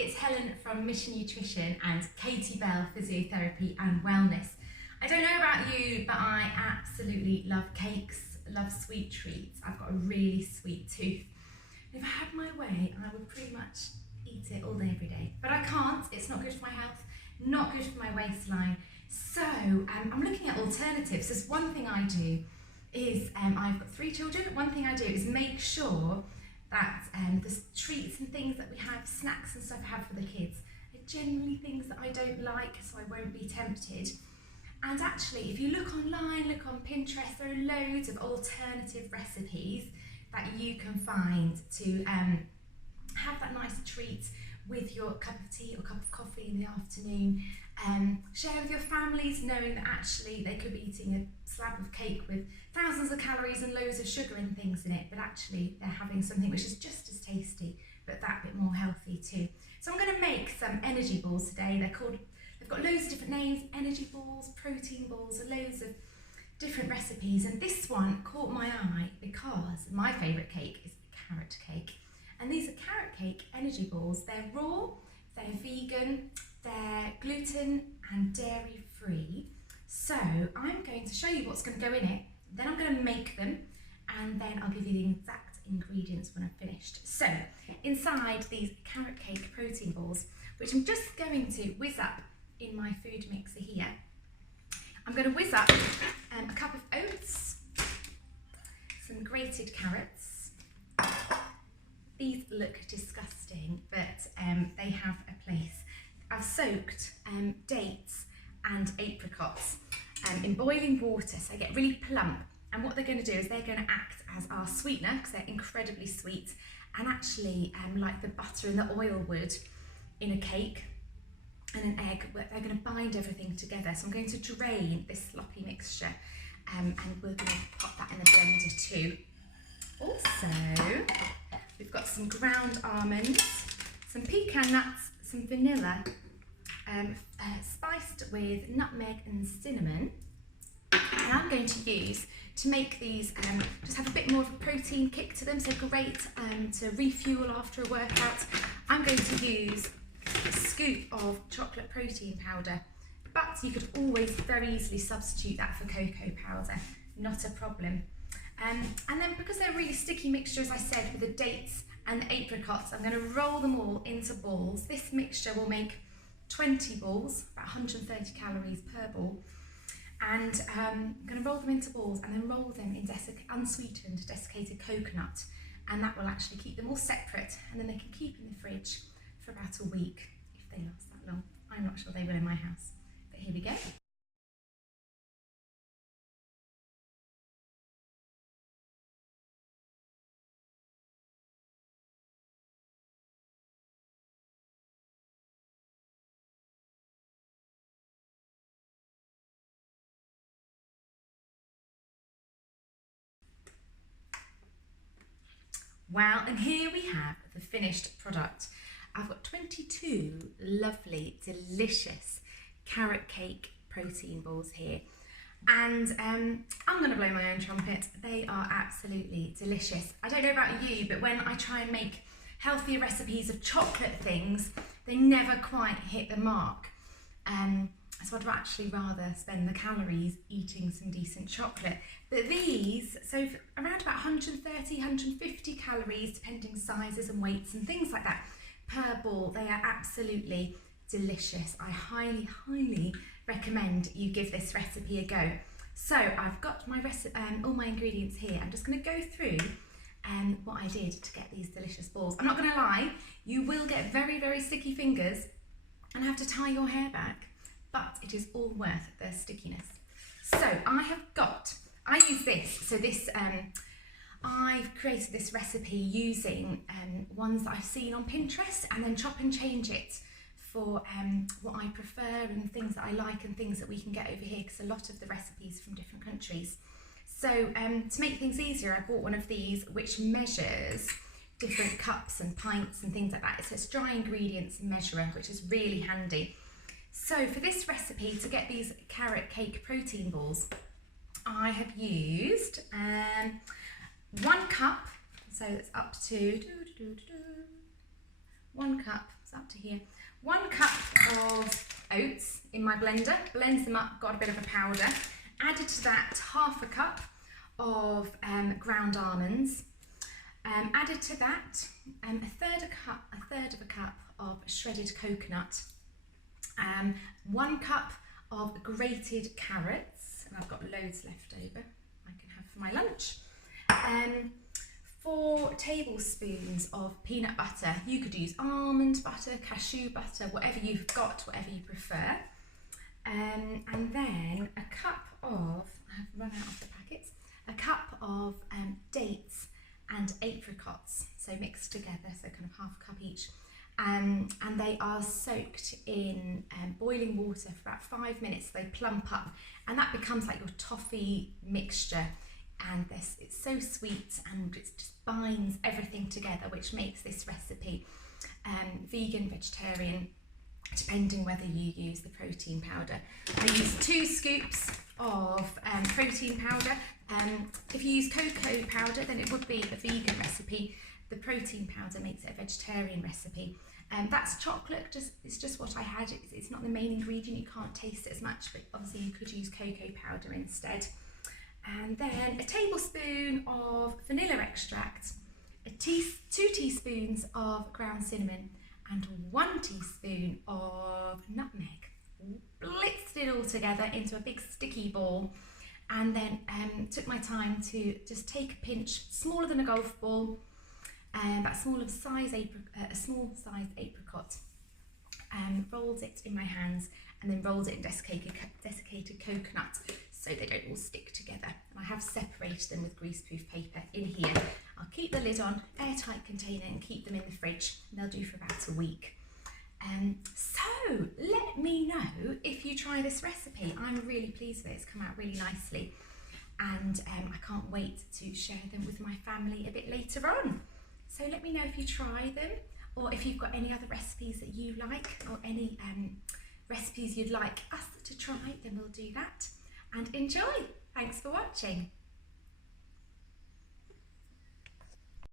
it's Helen from Mission Nutrition and Katie Bell Physiotherapy and Wellness. I don't know about you, but I absolutely love cakes, love sweet treats. I've got a really sweet tooth. If I had my way, I would pretty much eat it all day, every day. But I can't, it's not good for my health, not good for my waistline. So I'm looking at alternatives. There's one thing I do is, I've got 3 children, one thing I do is make sure that the treats and things that we have, snacks and stuff I have for the kids, are generally things that I don't like, so I won't be tempted. And actually, if you look online, look on Pinterest, there are loads of alternative recipes that you can find to have that nice treat with your cup of tea or cup of coffee in the afternoon. Share with your families, knowing that actually they could be eating a slab of cake with thousands of calories and loads of sugar and things in it, but actually they're having something which is just as tasty, but that bit more healthy too. So I'm going to make some energy balls today. They've got loads of different names: energy balls, protein balls, and loads of different recipes. And this one caught my eye because my favourite cake is carrot cake. And these are carrot cake energy balls. They're raw, they're vegan, they're gluten and dairy free. So I'm going to show you what's going to go in it, then I'm going to make them, and then I'll give you the exact ingredients when I'm finished. So inside these carrot cake protein balls, which I'm just going to whiz up in my food mixer here, I'm going to whiz up a cup of oats, some grated carrots. These look disgusting, but they have a place. I've soaked dates and apricots in boiling water, so they get really plump. And what they're going to do is they're going to act as our sweetener, because they're incredibly sweet, and actually like the butter and the oil would in a cake and an egg, they're going to bind everything together. So I'm going to drain this sloppy mixture, and we're going to pop that in the blender too. Also, we've got some ground almonds, some pecan nuts, some vanilla, spiced with nutmeg and cinnamon. And I'm going to use, to make these, just have a bit more of a protein kick to them, so great to refuel after a workout. I'm going to use a scoop of chocolate protein powder, but you could always very easily substitute that for cocoa powder, not a problem. And then, because they're a really sticky mixture, as I said, with the dates and the apricots, I'm going to roll them all into balls. This mixture will make 20 balls, about 130 calories per ball. And I'm going to roll them into balls and then roll them in unsweetened desiccated coconut, and that will actually keep them all separate, and then they can keep in the fridge for about a week, if they last that long. I'm not sure they will in my house, but here we go. Wow, and here we have the finished product. I've got 22 lovely, delicious carrot cake protein balls here. And I'm going to blow my own trumpet. They are absolutely delicious. I don't know about you, but when I try and make healthier recipes of chocolate things, they never quite hit the mark. So I'd actually rather spend the calories eating some decent chocolate. But these, so around about 130, 150 calories, depending sizes and weights and things like that, per ball. They are absolutely delicious. I highly, highly recommend you give this recipe a go. So I've got my all my ingredients here. I'm just going to go through what I did to get these delicious balls. I'm not going to lie, you will get very, very sticky fingers and have to tie your hair back, but it is all worth the stickiness. So I use this. So this, I've created this recipe using ones that I've seen on Pinterest, and then chop and change it for what I prefer and things that I like and things that we can get over here, because a lot of the recipes from different countries. So to make things easier, I bought one of these which measures different cups and pints and things like that. So it's dry ingredients measurer, which is really handy. So for this recipe, to get these carrot cake protein balls, I have used 1 cup, so it's up to 1 cup, it's up to here. 1 cup of oats in my blender, blends them up, got a bit of a powder. Added to that 1/2 cup of ground almonds. Added to that a third of a cup of shredded coconut. 1 cup of grated carrots, and I've got loads left over I can have for my lunch. 4 tablespoons of peanut butter. You could use almond butter, cashew butter, whatever you've got, whatever you prefer. And then a cup of, I've run out of the packets, a cup of dates and apricots, so mixed together, so kind of 1/2 cup each. And they are soaked in boiling water for about 5 minutes. They plump up, and that becomes like your toffee mixture. And it's so sweet, and it just binds everything together, which makes this recipe vegan, vegetarian, depending whether you use the protein powder. I use 2 scoops of protein powder. If you use cocoa powder, then it would be a vegan recipe. The protein powder makes it a vegetarian recipe. That's chocolate, it's just what I had. It's not the main ingredient, you can't taste it as much, but obviously you could use cocoa powder instead. And then a tablespoon of vanilla extract, 2 teaspoons of ground cinnamon, and 1 teaspoon of nutmeg. Blitzed it all together into a big sticky ball, and then took my time to just take a pinch, smaller than a golf ball, about a small size apricot, rolled it in my hands, and then rolled it in desiccated coconut, so they don't all stick together. And I have separated them with greaseproof paper in here. I'll keep the lid on, airtight container, and keep them in the fridge. They'll do for about a week. So let me know if you try this recipe. I'm really pleased with it. It's come out really nicely, and I can't wait to share them with my family a bit later on. So let me know if you try them, or if you've got any other recipes that you like, or any recipes you'd like us to try, then we'll do that. And enjoy. Thanks for watching.